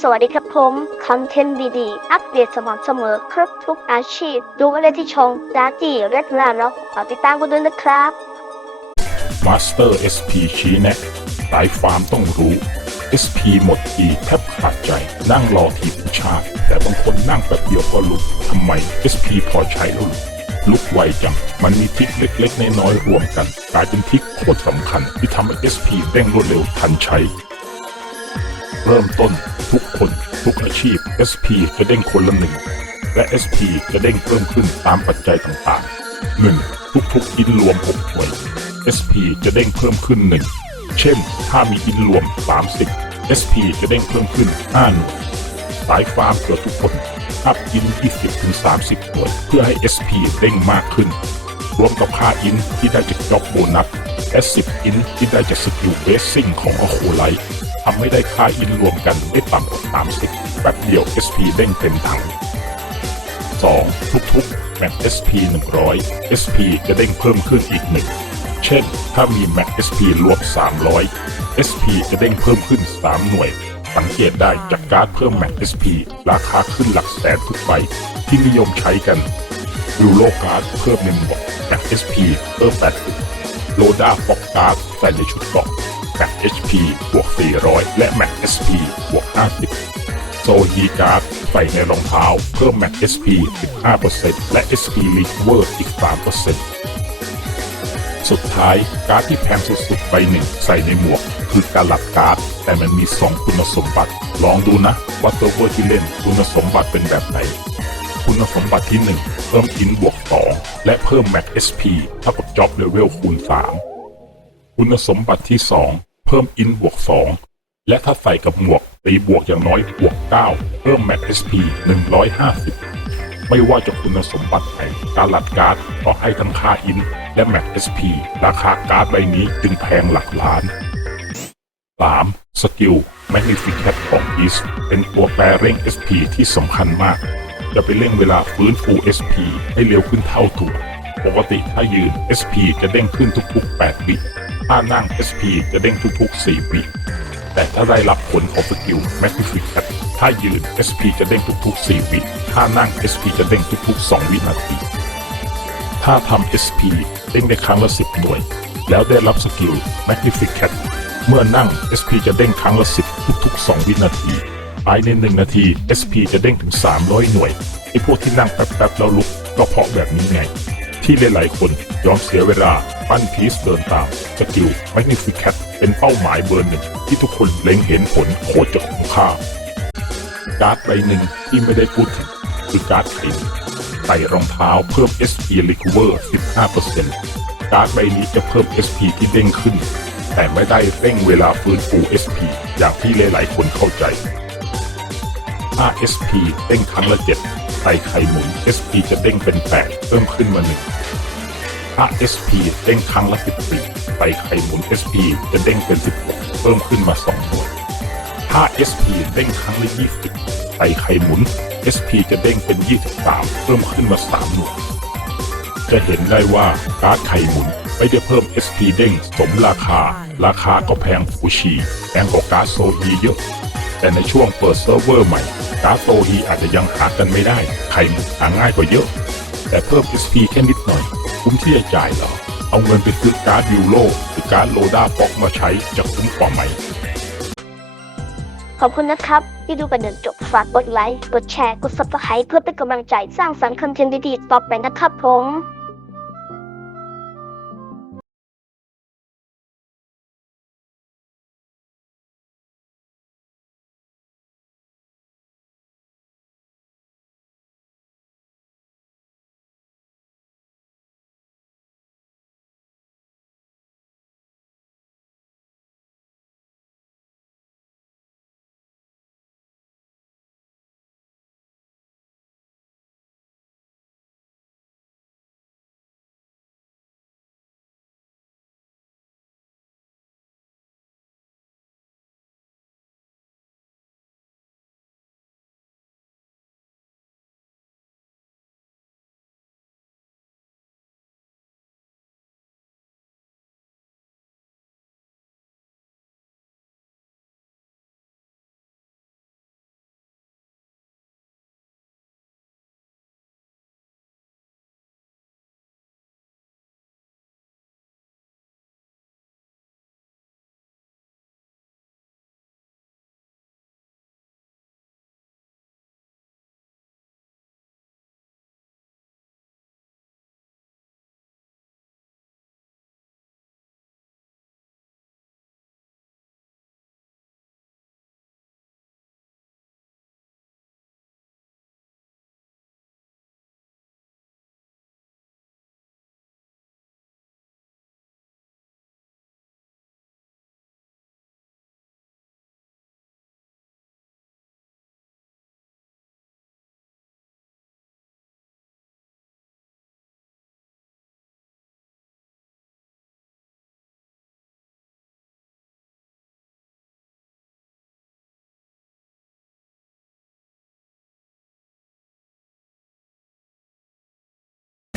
สวัสดีครับผมคอนเทนต์ดีๆ อัปเดตสม่ำเสมอครบทุกอาชีพ ดูกันเลยที่ช่องดาจีเรดลาเนาะฝากติดตามกันด้วยนะครับ Master SP ชี้แนะสายฟาร์มต้องรู้ SP หมดทีแทบขาดใจ นั่งรอทีผู้ชาติ แต่บางคนนั่งแป๊บเดียวก็ลุกทำไม SP พอใช้แล้วลุกลุกไวจัง มันมีทิกเล็กๆ น้อยๆรวมกันกลายเป็นทิกโคตรสำคัญที่ทำให้ SP เร่งรวดเร็วทันใช้ เริ่มต้น ทุกคนทุกอาชีพ SP จะเด้งคนละหนึ่งและ SP จะเด้งเพิ่มขึ้นตามปัจจัยต่างๆ 1. ทุกๆอินรวม6หน่วย SP จะเด้งเพิ่มขึ้น 1 เช่น ถ้ามีอินรวม 30 SP จะเด้งเพิ่มขึ้น5หน่วยสายฟาร์มเกือบทุกคนอัพอิน 20-30 หน่วย เพื่อให้ SP เด้งมากขึ้น รวมกับค่าอินที่ได้จากจ็อบโบนัสและ10อินที่ได้จากสกิลเบสซิ่งของอโคไลท์ ทำให้ได้ค่าอินรวมกันไม่ต่ำกว่า30แบบเดียว SP เด้งเต็มถัง 2. ทุกๆแมต SP 100 SP จะเด้งเพิ่มขึ้นอีกหนึ่งเช่น ถ้ามีแมต SP รวม 300 SP จะเด้งเพิ่มขึ้น 3 หน่วย สังเกตได้จากการดเพิ่มแมต SP ราคาขึ้นหลักแสนทุกใบที่นิยมใช้กันยูโรการ์ดเพิ่มในหมวกแมต SP เพิ่ม80โลด้าฟอกการ์ดใส่ในชุดเกาะ แมต HP บวก 400 และแมต SP บวก 50 โซฮีการ์ดใส่ในรองเท้าเพิ่มแม็ก SP 15%และ SP l e a v e r อีก 3%สุดท้ายการ์ดที่แพงสุดๆใบหนึ่งใส่ในหมวก คือการหลับการ์ด แต่มันมี 2 คุณสมบัติ ลองดูนะ ว่าตัวเวอร์ที่เล่นคุณสมบัติเป็นแบบไหนคุณสมบัติที่ 1 เพิ่มอินบวก 2 และเพิ่มแม็ก SP เท่ากับจ็อบเลเวลคูณ 3 คุณสมบัติที่ 2 เพิ่มอินบวก 2 และถ้าใส่กับหมวก ตีบวกอย่างน้อยบวก 9 เพิ่มแม็ก SP 150 ไม่ว่าจะคุณสมบัติไหนการหลัดการ์ดก็ให้ทั้งค่าอินและแม็ก SP ราคาการ์ดใบนี้จึงแพงหลักล้าน 3. สกิล Magnificat ของ e a s เป็นตัวแปรเร่ง SP ที่สำคัญมาก จะไปเร่งเวลาฟื้นฟู SP ให้เร็วขึ้นเท่าตัว ปกติถ้ายืน SP จะเด้งขึ้นทุกๆ8วิ ถ้านั่ง SP จะเด้งทุกๆ 4 วิแต่ถ้าได้รับผลของสกิล Magnificat ถ้ายืน SP จะเด้งทุกๆ 4 วิถ้านั่ง SP จะเด้งทุกๆ 2 วินาที ถ้าทำ SP เด้งได้ครั้งละ 10 หน่วย แล้วได้รับสกิล Magnificat เมื่อนั่ง SP จะเด้งครั้งละ 10 ทุกๆ 2 วินาทีภายใน 1 นาที SP จะเด้งถึง 300 หน่วยไอ้พวกที่นั่งแป๊บๆแล้วลุกก็เพราะแบบนี้ไง ที่หลายๆคนยอมเสียเวลา ปั้นพีซเดินตามสกิล Magnificat เป็นเป้าหมายเบอร์หนึ่งที่ทุกคนเล็งเห็นผลโคตรจะคุ้มค่าการ์ดใบหนึ่งที่ไม่ได้พูดถึงคือการ์ดไข่ใส่รองเท้าเพิ่ม SP Recover 15%การ์ดใบนี้จะเพิ่ม SP ที่เด้งขึ้น แต่ไม่ได้เร่งเวลาฟื้นฟู SP อย่างที่หลายๆคนเข้าใจถ้า SP เด้งครั้งละ7 ใส่ไข่หมุน SP จะเด้งเป็น 8 เพิ่มขึ้นมา1ถ้า SP เด้งครั้งละ 14ใส่ไข่หมุน SP จะเด้งเป็น 16 เพิ่มขึ้นมา2หน่วยถ้า SP เด้งครั้งละ 20ใส่ไข่หมุน SP จะเด้งเป็น 23 เพิ่มขึ้นมา3หน่วยจะเห็นได้ว่าการ์ดไข่หมุนไม่ได้เพิ่ม SP เด้งสมราคา ราคาก็แพงฟูชีแพงกว่าการ์ดโซอีเยอะ แต่ในช่วงเปิดเซิร์ฟเวอร์ใหม่การ์ดโซอีอาจจะยังหากันไม่ได้ไข่หมุนหาง่ายกว่าเยอะ แต่เพิ่ม SP แค่นิดหน่อย คุ้มที่จะจ่ายเหรอ เอาเงินไปซื้อการ์ดยูโรหรือการ์ดโลด้าฟ็อกมาใช้จะคุ้มกว่าไหม ขอบคุณนะครับ ที่ดูกันจนจบฝากกดไลค์ กดแชร์ กด subscribe เพื่อเป็นกำลังใจสร้างสรรค์คอนเทนต์ดีๆต่อไปนะครับผม